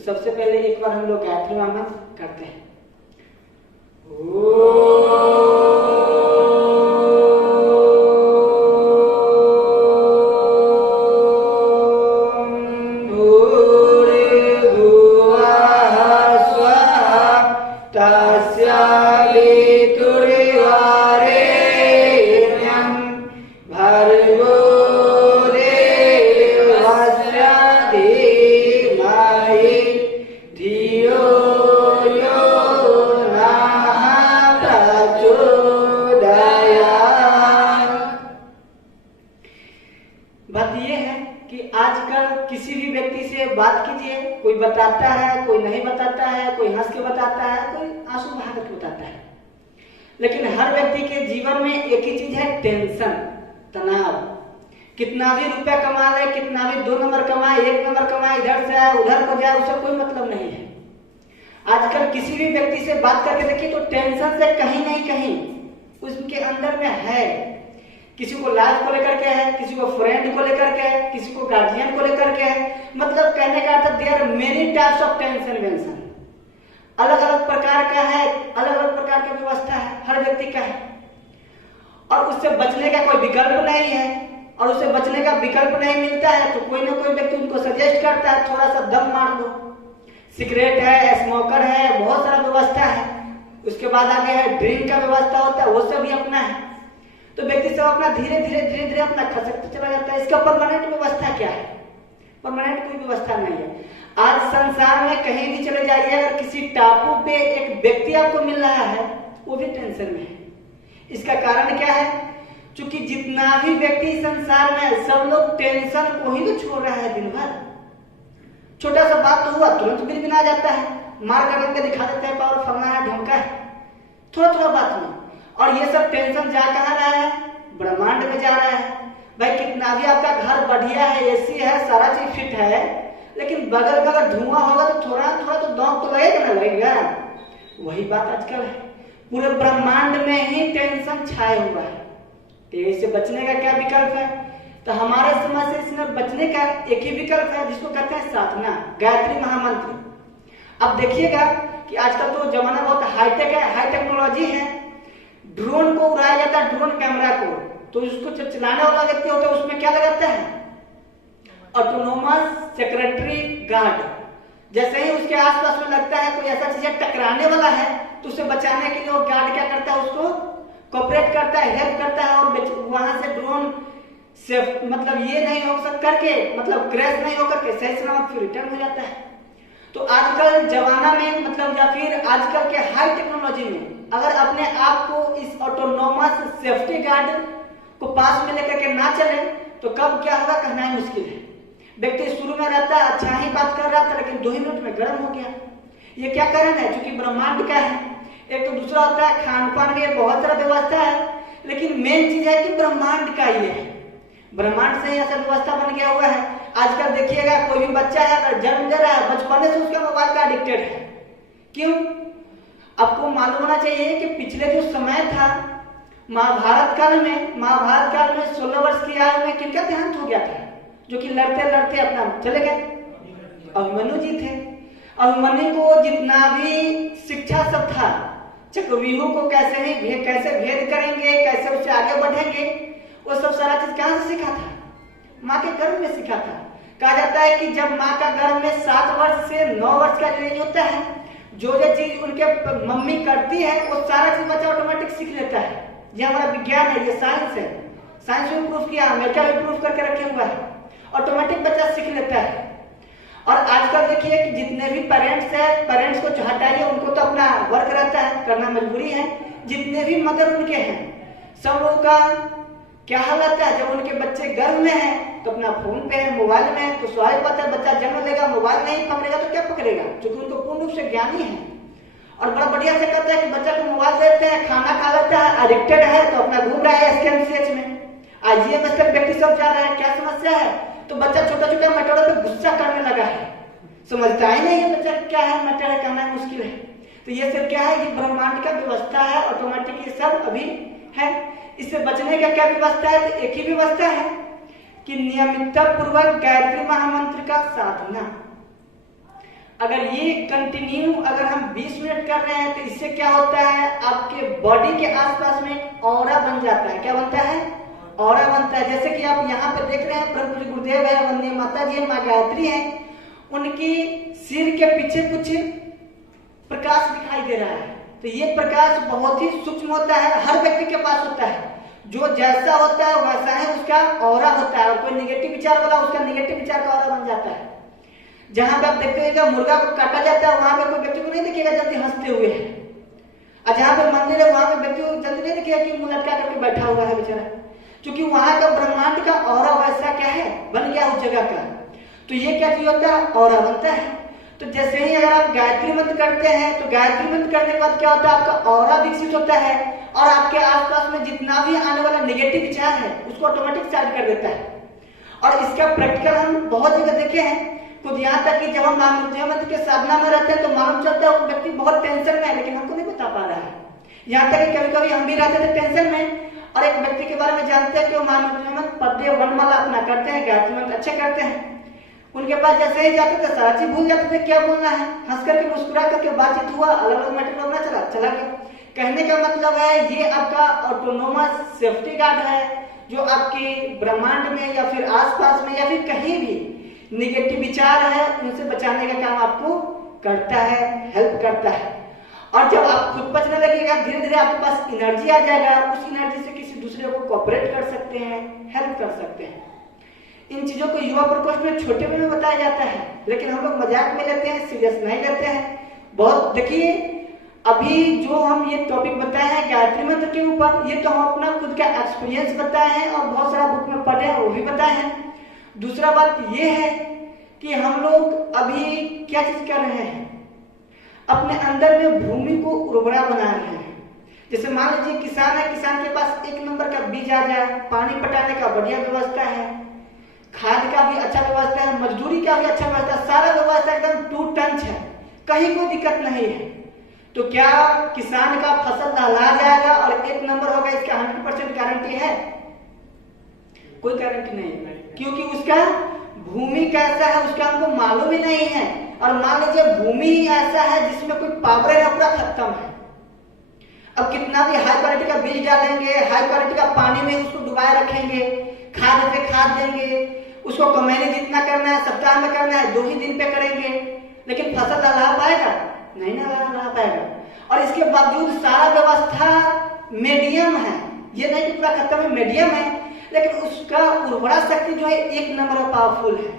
सबसे पहले एक बार हम लोग गायत्री महामंत्र करते हैं। बात यह है कि आजकल किसी भी व्यक्ति से बात कीजिए, कोई बताता है, कोई नहीं बताता है, कोई हंस के बताता है, कोई आंसू बहा के बताता है, लेकिन हर व्यक्ति के जीवन में एक ही चीज है, टेंशन, तनाव। कितना भी रुपया कमा ले, कितना भी 2 नंबर कमाए, 1 नंबर कमाए, इधर से आए उधर को जाए, उससे कोई मतलब नहीं है। आजकल किसी भी व्यक्ति से बात करके देखिए तो टेंशन से कहीं नहीं कहीं उसके अंदर में है। किसी को लाइफ को लेकर के है, किसी को फ्रेंड को लेकर के है, किसी को गार्जियन को लेकर के है। मतलब कहने का अर्थ there are many types of tension वेंशन। अलग अलग प्रकार का है, अलग अलग प्रकार की व्यवस्था है, हर व्यक्ति का है, और उससे बचने का कोई विकल्प नहीं है। और उससे बचने का विकल्प नहीं मिलता है तो कोई ना कोई व्यक्ति उनको सजेस्ट करता है, थोड़ा सा दम मार लो, सिगरेट है, स्मोकर है, बहुत सारा व्यवस्था है। उसके बाद आगे है ड्रिंक का व्यवस्था होता है, वो सब भी अपना है। तो व्यक्ति सब अपना धीरे धीरे अपना खसकता चला जाता है। इसका परमानेंट व्यवस्था क्या है? परमानेंट कोई व्यवस्था नहीं है। आज संसार में कहीं भी चले जाइए, अगर किसी टापू पे एक व्यक्ति आपको मिल रहा है, वो भी टेंशन में है। इसका कारण क्या है? क्योंकि जितना भी व्यक्ति संसार में, सब लोग टेंशन को ही तो छोड़ रहा है दिन भर। छोटा सा बात तो हुआ तुरंत बिल बिना जाता है, मार करके दिखा देते हैं पावर, फलना है, ढमका है, थोड़ा थोड़ा बात में। और ये सब टेंशन जा कहाँ रहा है? ब्रह्मांड में जा रहा है। भाई कितना भी आपका घर बढ़िया है, एसी है, सारा चीज फिट है, लेकिन बगल में अगर धुआं होगा तो थोड़ा थोड़ा तो दौड़ तो लगेगा ना, लगेगा। वही बात आजकल है, पूरे ब्रह्मांड में ही टेंशन छाए हुआ है। तो इससे बचने का क्या विकल्प है? तो हमारे समाज से इसमें बचने का एक ही विकल्प है, जिसको कहते हैं साधना, गायत्री महामंत्र। अब देखिएगा कि आजकल तो जमाना बहुत हाईटेक है, हाई टेक्नोलॉजी है। ड्रोन को उड़ाया जाता है, ड्रोन कैमरा को, तो उसको जब चलाने वाला व्यक्ति होता है उसमें क्या लगाता है? Autonomous secretary guard. जैसे ही उसके आसपास में लगता है कोई ऐसा चीज टकराने वाला है, तो उसे बचाने के लिए वो गार्ड क्या करता है? उसको कोऑपरेट करता है, हेल्प करता है, और वहां से ड्रोन सेफ, मतलब ये नहीं हो सक करके, मतलब क्रैश नहीं होकर के सही सलामत फिर रिटर्न हो जाता है। तो आजकल जमाना में, मतलब या फिर आजकल के हाई टेक्नोलॉजी में अगर अपने आप को इस ऑटोनोमस सेफ्टी गार्ड को पास में लेकर के ना चले तो कब क्या होगा कहना ही मुश्किल है। व्यक्ति शुरू में रहता है, अच्छा ही बात कर रहा था, लेकिन 2 ही मिनट में गर्म हो गया। ये क्या कारण है? क्योंकि ब्रह्मांड का है। एक तो दूसरा होता है खान पान में बहुत सारा व्यवस्था है, लेकिन मेन चीज है कि ब्रह्मांड का ये है, ब्रह्मांड से ही ऐसा व्यवस्था बन गया हुआ है। आजकल देखिएगा कोई भी बच्चा है अगर जन्म ले रहा है, बचपन से उसका मोबाइल का एडिक्टेड है। क्यों? आपको मालूम होना चाहिए कि पिछले जो समय था महाभारत काल में 16 वर्ष की आयु में किनका देहांत हो गया था? जो कि लड़ते लड़ते अपना चले गए, अभिमन्यु जी थे। अभिमन्यु को जितना भी शिक्षा सब था, चक्रव्यूह को कैसे भेद करेंगे, कैसे उससे आगे बढ़ेंगे, वो सब सारा चीज कहां से सीखा था? माँ के गर्भ में सीखा था। कहा जाता है कि जब माँ का गर्भ में 7 वर्ष से 9 वर्ष का जो एज होता है, जो चीज उनके मम्मी करती है वो सारा चीज बच्चा ऑटोमेटिक सीख लेता है। ये हमारा विज्ञान है, ये साइंस है। साइंस में प्रूफ किया, अमेरिका भी प्रूफ करके रखे हुआ है। ऑटोमेटिक बच्चा सीख लेता है। और आजकल देखिए कि जितने भी पेरेंट्स हैं, पेरेंट्स को हटाइए, उनको तो अपना वर्क रहता है, करना मजबूरी है। जितने भी मदर उनके हैं, सब लोगों का क्या हाल रहता है? जब उनके बच्चे गर्भ में है तो अपना फोन पे है, मोबाइल में है, तो स्वाभाविक बात है बच्चा जन्म लेगा, मोबाइल नहीं पकड़ेगा तो क्या पकड़ेगा? क्योंकि उनको पूर्ण रूप से ज्ञानी है। और बड़ा बढ़िया से कहता है कि बच्चा को मोबाइल देते हैं, खाना खा लेता है, एडिक्टेड है, तो अपना घूम रहा है एसकेएमसीएच में, आईजीएमएस तक व्यक्ति सब जा रहा है। क्या समस्या है? तो बच्चा छोटा छोटा मैटरों पे गुस्सा करने लगा है, समझता ही नहीं है बच्चा क्या है, मैटर है, कहना मुश्किल है। तो ये सब क्या है? ये ब्रह्मांड का व्यवस्था है, ऑटोमेटिक ये सब अभी है। इससे बचने का क्या व्यवस्था है? तो एक ही व्यवस्था है कि नियमितता पूर्वक गायत्री महामंत्र का साधना। अगर ये कंटिन्यू अगर हम 20 मिनट कर रहे हैं तो इससे क्या होता है, आपके बॉडी के आसपास में ऑरा बन जाता है। क्या बनता है? ऑरा बनता है। जैसे कि आप यहाँ पे देख रहे हैं, परम पूज्य गुरुदेव है, वंदे माता जी, माँ गायत्री है, उनकी सिर के पीछे कुछ प्रकाश दिखाई दे रहा है। तो ये प्रकाश बहुत ही सूक्ष्म होता है, हर व्यक्ति के पास होता है। जो जैसा होता है वैसा है उसका ऑरा होता है। और कोई निगेटिव विचार वाला, उसका निगेटिव विचार का ऑरा बन जाता है। जहां पे आप देखते हैं मुर्गा को काटा जाता है, वहां पे कोई व्यक्ति को नहीं दिखेगा जल्दी हंसते हुए है, और जहां पे मंदिर है वहां पे व्यक्ति को जल्दी नहीं दिखेगा कि मुंह लटका करके बैठा हुआ है बेचारा, क्योंकि वहां का ब्रह्मांड का ऑरा वैसा क्या है, बन गया उस जगह का। तो ये क्या चीज होता है? ऑरा बनता है। तो जैसे ही अगर आप गायत्री मंत्र करते हैं तो गायत्री मंत्र करने के बाद क्या होता है, आपका ऑरा विकसित होता है और आपके आसपास में जितना भी आने वाला नेगेटिव विचार है उसको ऑटोमेटिक साइड कर देता है। और इसका प्रैक्टिकल हम बहुत जगह देखे हैं, खुद यहाँ तक कि जब हम महामृत्युंजय मंत्र के साधना में रहते हैं तो मालूम चलता है वो व्यक्ति बहुत टेंशन में है, लेकिन हमको नहीं बता पा रहा है। यहाँ तक कि कभी कभी हम भी रहते थे टेंशन में, और एक व्यक्ति के बारे में जानते हैं कि वो महामृत्युंजय मंत्र पद्य वर्णमाला अपना करते हैं, गायत्री मंत्र अच्छे करते हैं। उनके पास जैसे ही जाते थे सारा चीज भूल जाते थे, क्या बोलना है, हंस करके मुस्कुरा करके बातचीत हुआ, अलग अलग मैटर होना चला गया। कहने का मतलब है ये आपका ऑटोनोमस सेफ्टी गार्ड है, जो आपके ब्रह्मांड में या फिर आसपास में या फिर कहीं भी निगेटिव विचार है उनसे बचाने का काम आपको करता है, हेल्प करता है। और जब आप खुद बचने लगेगा, धीरे धीरे आपके पास एनर्जी आ जाएगा, उस एनर्जी से किसी दूसरे को कोऑपरेट कर सकते हैं, हेल्प कर सकते हैं। इन चीजों को युवा प्रकोष्ठ में छोटे में बताया जाता है, लेकिन हम लोग मजाक में लेते हैं, सीरियस नहीं लेते हैं। बहुत देखिए, अभी जो हम ये टॉपिक बताए हैं गायत्री मंत्र के ऊपर, ये तो हम अपना खुद का एक्सपीरियंस बताए हैं और बहुत सारा बुक में पढ़े हैं, वो भी बताए हैं। दूसरा बात ये है कि हम लोग अभी क्या चीज कर रहे हैं, अपने अंदर में भूमि को उर्वरा बना रहे हैं। जैसे मान लीजिए किसान है, किसान के पास 1 नंबर का बीज आ जाए, पानी पटाने का बढ़िया व्यवस्था है, खाद का भी अच्छा व्यवस्था है, मजदूरी का भी अच्छा व्यवस्था, सारा व्यवस्था एकदम टू टंच है, कहीं कोई दिक्कत नहीं है। तो क्या किसान का फसल लहला जाएगा और 1 नंबर होगा, इसका 100% गारंटी है? कोई गारंटी नहीं है, क्योंकि उसका भूमि कैसा है उसका हमको मालूम ही नहीं है। और मान लीजिए भूमि ऐसा है जिसमें कोई पावर है पूरा खत्म है, अब कितना भी हाई क्वालिटी का बीज डालेंगे, हाई क्वालिटी का पानी में उसको डुबाए रखेंगे, खाद पे खाद देंगे, उसको महीने जितना करना है, सप्ताह में करना है, 2 ही दिन पे करेंगे, लेकिन फसल लहला पाएगा? नहीं ना लहला पाएगा। और इसके बावजूद सारा व्यवस्था मीडियम है, ये नहीं कि पूरा खत्म है, मीडियम है, लेकिन उसका उर्वरा शक्ति जो है 1 नंबर पावरफुल है।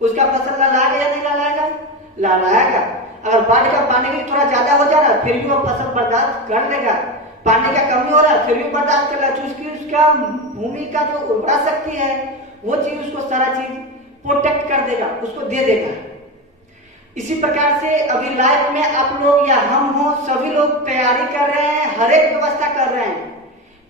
उसका फसल लहलाएगा या नहीं लहलाएगा? लहलाएगा। अगर बाढ़ का पानी भी थोड़ा ज्यादा हो जा रहा है फिर भी वो फसल बर्दाश्त कर लेगा, पानी का कमी हो रहा है फिर भी बर्दाश्त कर लेगा। उसकी उसका भूमि का जो उर्वरा शक्ति है वो चीज उसको सारा चीज प्रोटेक्ट कर देगा, उसको दे देगा। इसी प्रकार से अभी लाइफ में आप लोग या हम हो, सभी लोग तैयारी कर रहे हैं, हर एक व्यवस्था कर रहे हैं।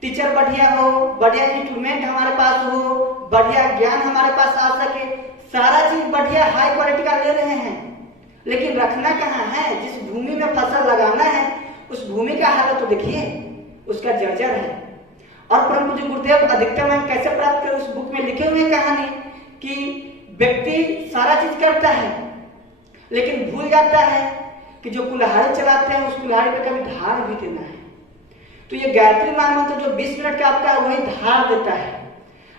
टीचर बढ़िया हो, बढ़िया इंस्ट्रूमेंट हमारे पास हो, बढ़िया ज्ञान हमारे पास आ सके, सारा चीज बढ़िया हाई क्वालिटी का ले रहे हैं, लेकिन रखना कहाँ है? जिस भूमि में फसल लगाना है उस भूमि का हालत तो देखिए, उसका जर्जर है। और परम पूज्य गुरुदेव अधिकतम हम कैसे प्राप्त करें, उस बुक में लिखे हुए कहानी कि व्यक्ति सारा चीज करता है लेकिन भूल जाता है कि जो कुल्हाड़ी चलाते हैं उस कुल्हाड़ी पे कभी धार भी देना है। तो ये गायत्री मंत्र जो 20 मिनट का आपका वही धार देता है।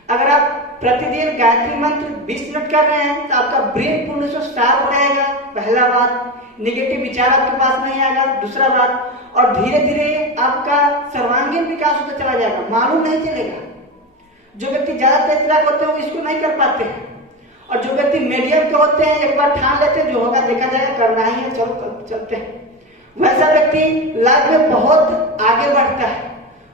अगर आप प्रतिदिन गायत्री मंत्र 20 मिनट कर रहे हैं तो आपका ब्रेन पूर्ण से शार्प रहेगा, पहला बात, निगेटिव विचार आपके पास नहीं आएगा, दूसरा बात, और धीरे धीरे आपका सर्वांगीण विकास होता चला जाएगा, मालूम नहीं चलेगा। जो व्यक्ति ज्यादा तेज तराक होते हैं वो इसको नहीं कर पाते हैं, और जो व्यक्ति मीडियम के होते हैं एक बार ठान लेते हैं जो होगा देखा जाएगा, करना ही है, चलो चलते हैं, वैसा व्यक्ति लाइफ में बहुत आगे बढ़ता है।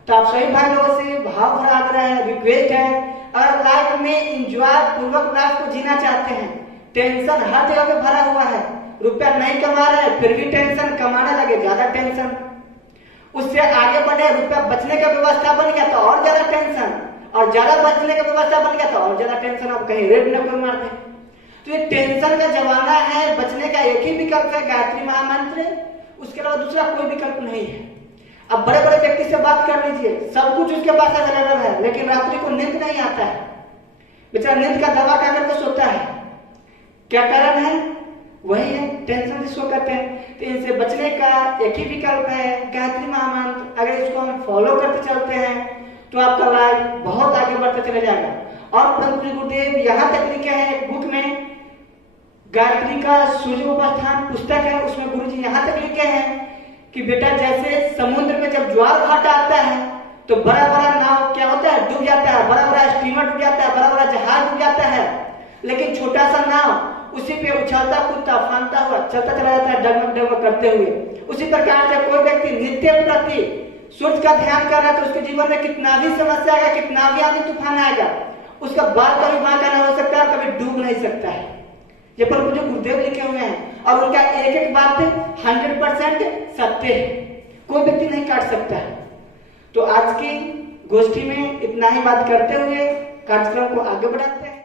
तो आप सभी भाई लोगों से भाव भरा आग्रह है, रिक्वेस्ट है, अगर लाइफ में इंजॉय पूर्वक लाइफ को जीना चाहते हैं, टेंशन हर जगह पे भरा हुआ है, रुपया नहीं कमा रहे फिर भी टेंशन, कमाने लगे ज्यादा टेंशन, उससे आगे बढ़े, रुपया बचने का व्यवस्था बन गया तो और ज्यादा टेंशन, और ज्यादा बचने का व्यवस्था बन गया तो और ज्यादा टेंशन, अब कहीं रेड न कोई मार दे। तो ये टेंशन का जमाना है, बचने का एक ही विकल्प है गायत्री महामंत्र, उसके अलावा दूसरा कोई विकल्प नहीं है। अब बड़े बड़े व्यक्ति से बात कर लीजिए, सब कुछ उसके पास अवेलेबल है, लेकिन रात्रि को नींद नहीं आता है, बेचारा नींद का दवा खा करके सोता है। क्या कारण है? वही है टेंशन जिसको कहते हैं। तो इनसे बचने का एक ही विकल्प है गायत्री महामंत्र। अगर इसको हम फॉलो करते चलते हैं तो आपका लाइफ बहुत आगे बढ़ता चला जाएगा। और परम पूज्य गुरुदेव यहाँ तक लिखे हैं एक बुक में, गायत्री का सूर्य उपस्थान पुस्तक है, उसमें गुरुजी यहाँ तक लिखे हैं कि बेटा जैसे समुद्र में जब ज्वार भाटा आता है तो बड़ा बड़ा नाव क्या होता है, डूब जाता है, बड़ा बड़ा स्टीमर डूब जाता है, बड़ा बड़ा जहाज डूब जाता है, लेकिन छोटा सा नाव उसी पे उछलता कूदता फानता हुआ चलता चला जाता है डगमग डगमग करते हुए। उसी प्रकार से कोई व्यक्ति नित्य प्रति सूर्य का ध्यान कर रहा है तो उसके जीवन में कितना भी समस्या आएगा, कितना भी आंधी तूफान आएगा, उसका बाल कभी बांका ना हो सकता है, कभी डूब नहीं सकता है। ये पर मुझे गुरुदेव लिखे हुए हैं और उनका एक एक बात 100% सत्य है, कोई व्यक्ति नहीं काट सकता है। तो आज की गोष्ठी में इतना ही बात करते हुए कार्यक्रम को आगे बढ़ाते हैं।